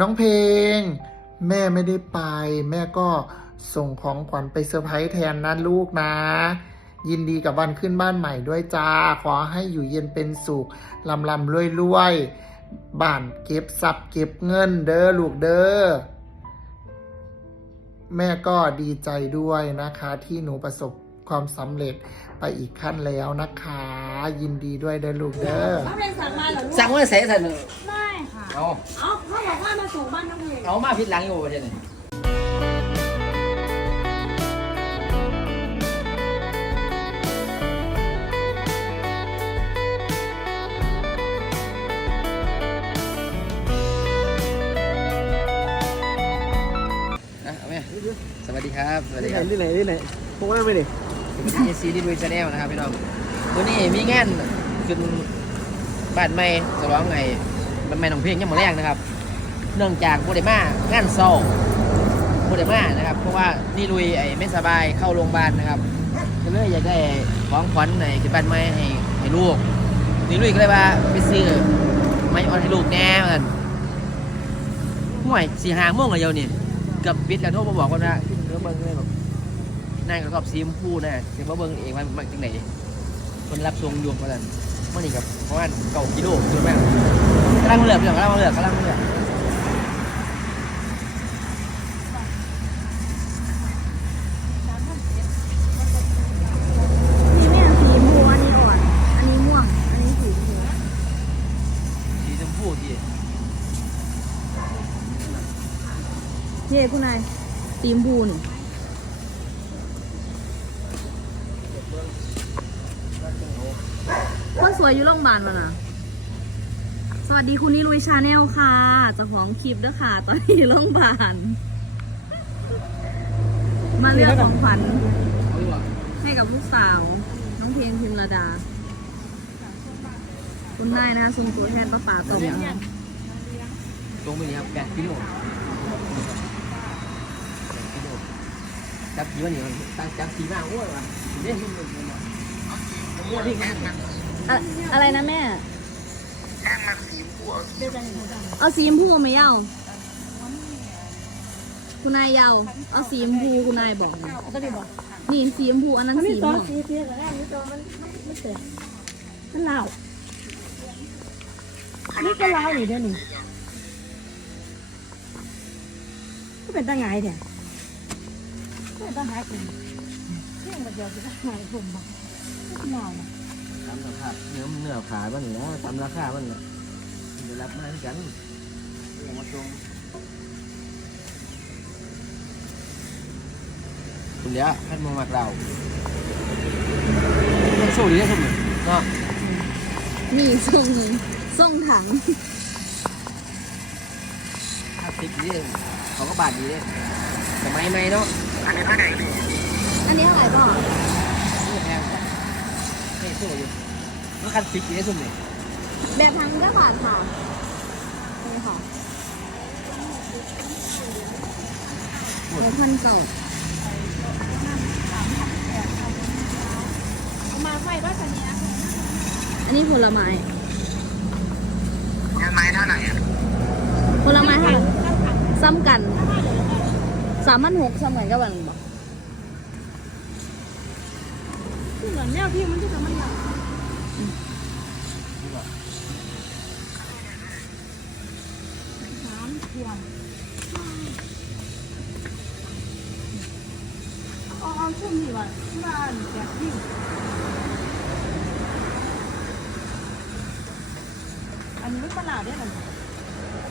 น้องเพลง แม่ไม่ได้ไป แม่ก็ส่งของขวัญไปเซอร์ไพรส์แทนนะลูกนะ ยินดีกับวันขึ้นบ้านใหม่ด้วยจ้า ขอให้อยู่เย็นเป็นสุขลำลำรวยรวยบ้านเก็บทรัพย์เก็บเงินเด้อลูกเด้อแม่ก็ดีใจด้วยนะคะ ที่หนูประสบความสำเร็จไปอีกขั้นแล้วนะคะ ยินดีด้วยเด้อลูกเด้อ สั่งมาเหรอสั่งว่าใส่สันเนอะไม่ค่ะ เอาเอาเขาบอกว่ามาส่งบ้านน้องเพลงเอามาพิดหลังอยู่ประเดี๋ยวนี้อะเอาไหมสวัสดีครับสวัสดีที่ไหนครับที่ไหนที่ไหนพวกว่าไม่ดิสวัสดีซีดีดูชาแนลนะครับพี่น้องวันนี้มีงานขึ้นบ้านใหม่สร้องไง บ้านใหม่หนองเพลงยังมดแรกนะครับ เนื่องจากโมเดมางานเศร้าโมเดมานะครับ เพราะว่านี่ลุยไอ้ไม่สบายเข้าโรงพยาบาลนะครับก็เลยอยากได้ของขวัญในขึ้นบ้านใหม่ให้ให้ลูก นี่ลุยก็เลยว่าไปซื้อไม้ออนให้ลูกแน่เหมือนกันห่วยสี่หาโมงกันเดียวนี่เกับปิดแล้วโทรมาบอกว่านะขึ้นเรือเบิ้งเลยแบบนายก็ชอบซีมพูนะซีมว่าเบิ้งเองมันมันจังไหนคนรับทรงยวงมาแล้วเมื่อนี้กับเพราะว่าเก่ากิโลคือแม่ กำลังมาเลือกพี่น้องกำลังมาเลือกกำลังมาเลือกนี่แม่สีม่วงอันนี้อ่อน อันนี้ม่วง อันนี้สีเขียวสีชมพูที่เย่คุณนายสีชมพูนี่คนสวยอยู่โรงพยาบาลมาน่ะ สวัสดีคุณนิรุยชาแนลค่ะเจ้าของคลิปด้วยค่ะ ตอนนี้อยู่โรงพยาบาลมาเลือกของขวัญเอาดีกว่าให้กับลูกสาว น้องเพลงพิมระดา คุณนายนะคะส่งตัวแทนป้าป๋าตรงนะคะตรงไปนี่ครับแปดกิโลแปดกิโลจับกี่วันนี่มันตั้งจับสีมากโอ้ยว่ะเล่นมันมันมันมันม้วนที่มันอะอะไรนะแม่ แค่มาสีบัวเอาสีชมพูไหมเย้าคุณนายเยาเอาสีชมพูคุณนายบอกนี่สีชมพูอันนั้นสีม่วงมันเหล่านี่ก็เหล่าอยู่เดี๋ยวนี้ก็เป็นตั้งไงเดี๋ยวก็เป็นตั้งหายคนเรื่องมันเดียวจะตั้งหายคนบ้างเหล่านะ ตามราคาเนื้อเนื้อขาบ้านนี่นะตามราคาบ้านเนี่ยเดี๋ยวรับมาให้กันเรื่องมาตรงคุณเดี๋ยวให้มามักเราต้องสู้ดีได้สมุนเนาะนี่ส่งส่งถังถ้าติดดีเลยเขาก็บาดดีเลยแต่ไม่ไม่เนาะอันนี้เท่าไหร่พ่อนี่แพงกว่า นี่สู้อยู่มันคันติดดีได้สมุนแบบพังก็บาทค่ะนี่ค่ะแบบพันเก่ามาไฟว่าสัญญาอันนี้ผลไม้งานไม้เท่าไหร่อะผลไม้เท่าไหร่ซ้ำกันสามพันหกซ้ำกันก็วันบอกคือเหมือนแนวที่มันที่ทำมันเหล่าสามขวด เอาเอาช่วงนี้ว่ะที่ว่านแจกที่อันนี้มันเหล่าได้หรอ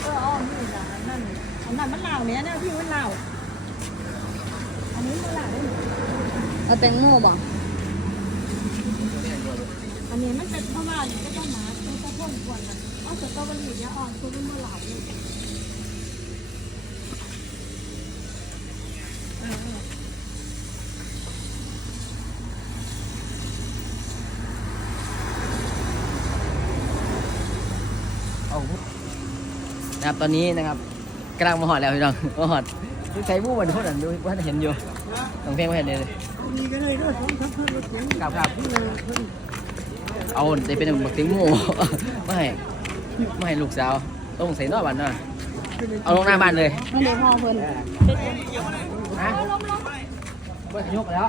เอออ๋อนี่เหล่าอันนั้นอันนั้นมันเหล่าเนี้ยนวที่มันเหล่าอันนี้มันเหล่าได้หรอเอาแตงโมบอกอันนี้มันเป็นเพราะว่าก็ต้องมาต้องตะพ่นกวนกันเอาสตรอเบอรี่เนี่ยอ่อนคือมันเหร่เลย เอานะครับตอนนี้นะครับกำลังมาหอดแล้วพี่น้องมาหอดคือใช้ผู้บนโคตรอันดูว่าเห็นอยู่ต้องเพลงไม่เห็นเลยมีก็เลยด้วยสองสามพันรถเก๋งครับครับเอาได้เป็นบักติงหมูไม่ให้ไม่ให้ลูกสาวต้องใส่นอกบันน่ะเอาลงหน้าบ้านเลยมันเดี๋ยวพ่อเพิ่นฮะเบิดยกแล้ว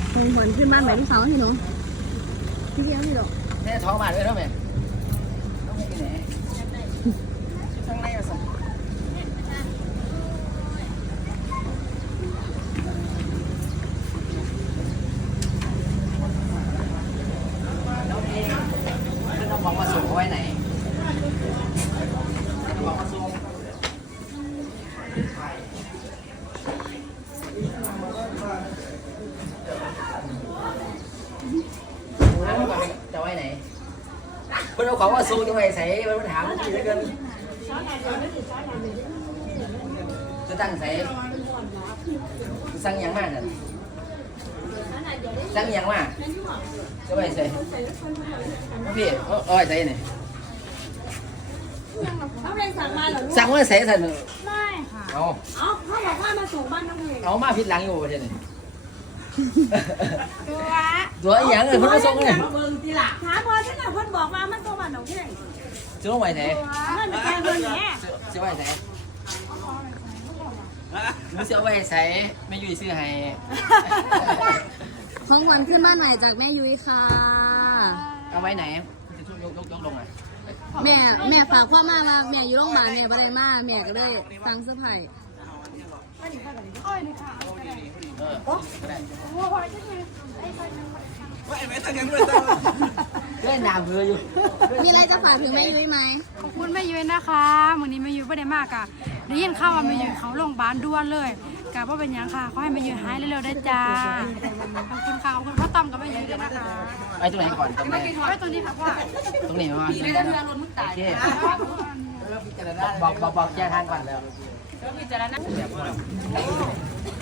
เหมือนขึ้นบ้านใหม่ที่เสาที่หนูพี่เลี้ยงพี่ดอกแม่ท้องบาดเลยเท่าไหร่ต้องไปไหน bên đâu khổ xu trong này sẽ bên thảo cái gì đấy kinh tôi tăng sẽ. Sang nhận mà nè sang nhận mà cái này sẽ. Cái gì ôi đây này. Sang quá sẽ thành không không không không không không không không không không không không không không không không không không không ตัวตัวอีหยังเอ้ยเพิ่นมาส่งเลยเบิ่งทีละถามพอฉันน่ะเพิ่นบอกว่ามันส่งบ้านน้องเพลงจะลงไว้ใส่นั่นเป็นการเบิ่งแหน่จะไว้ใส่มันจะเอาไว้ใส่ไม่อยู่ซื้อให้ของขวัญขึ้นบ้านใหม่จากแม่ยุ้ยค่ะ เอาไว้ไหนจะช่วยยกยกยกลงอะแม่แม่ฝากพ่อมาว่าแม่อยู่โรงพยาบาลแม่บ่ได้มาแม่ก็เลยสั่งเสื้อผ้าเออก็ได้ว่าไอ้แม่ทางยังไม่ได้ เล่นน้ำเบื่ออยู่มีอะไรจะฝากถึงแม่ยุ้ยไหมขอบคุณแม่ยุ้ยนะคะวันนี้แม่ยุ้ยไม่ได้มากอะได้ยินข่าวว่าแม่ยุ้ยเขาโรงพยาบาลด่วนเลยกะว่าเป็นหยังค่ะขอให้แม่ยุ้ยหายเร็วๆได้จ้าขอบคุณค่ะขอบคุณพ่อต้อมกับแม่ยุ้ยด้วยนะคะไปตรงไหนก่อนตรงไหนไว้ตัวนี้ค่ะพ่อตรงนี้มาโอเคบอกบอกบอกแจ้งทางก่อนแล้วแ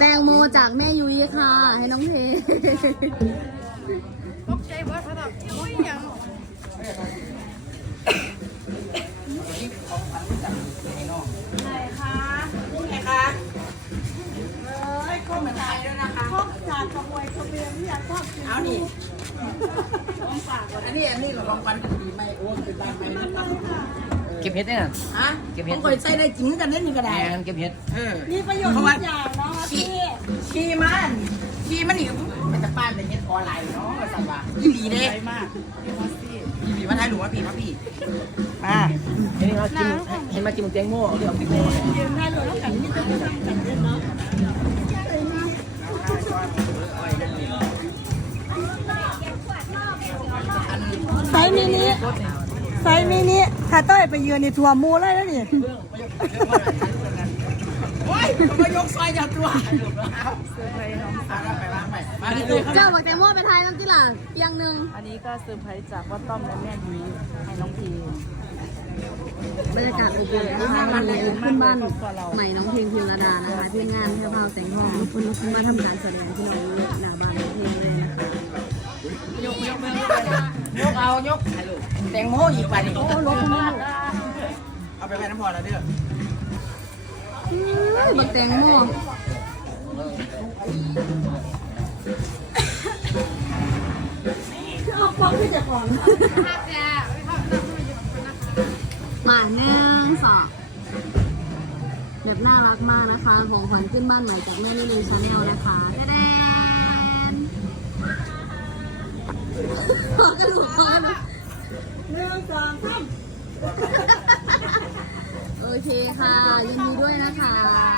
ตงโมจากแม่ยุ้ยค่ะ ให้น้องเพตกใจเบิร์ดเขาแบบโอ้ยหยังข้อจากขโมยขโมยที่อยากชอบกินเอานี่อันนี้อันนี้ของปันดีไม่โอ้เป็นบ้านไม่เก็บเห็ดเนี่ย ฮะเก็บผเห็ดมเคยใส่ได้จริงกันเล่นนี่ก็แมได้นเก็บเห็ดเออ มีประโยชน์ทุกอย่างเนาะพี่ ขี่มันขี่มันนี่มันจะป้านเป็นเฮ็ดออนไลน์เนาะสั่งว่าอีหลีเด้มากอีหลีมาไทยหรือว่าพี่มาพี่มาเห็นมากินเห็นมากินหมูแตงโม่เดี๋ยวกินโม่ยืนได้เลยแล้วกันนี่จะทำกันเยอะเนาะไซส์มินิ ไซส์มินิถ้าเต้ยไปยืนในทัวร์มูเลยแล้วนี่โอ้ยผมมายกซอยจากตัวมาที่ตัวเจ้าบอกแตงโมไปทายน้ำจิล่ะเปียงหนึ่งอันนี้ก็เซอร์ไพรส์จากว่าต้อมและแม่ยุ้ยให้น้องพีบรรยากาศอบอุ่นนะคะวันนี้ขึ้นบ้านใหม่น้องเพลงพิมระดานะคะที่งานเพื่อพาวแสงทองทุกคนทุกคนมาทำการแสดงที่น้องยุ้ยหน้าบ้านน้องเพลงเลยนะคะ ยกเอายกแตงโมอีกวันนี้โอ้รถคุณแม่เอาไปแม่น้ำพอแล้วเด้อเอ้ยบักแตงโมเอาฟังที่จะก่อนมาหนึ่งสองแบบน่ารักมากนะคะ ของขวัญขึ้นบ้านใหม่จากแม่นี่เลยชาแนลนะคะแด ขอกระดูกคอนหนึ่งสองสามโอเคค่ะยินดีด้วยนะคะ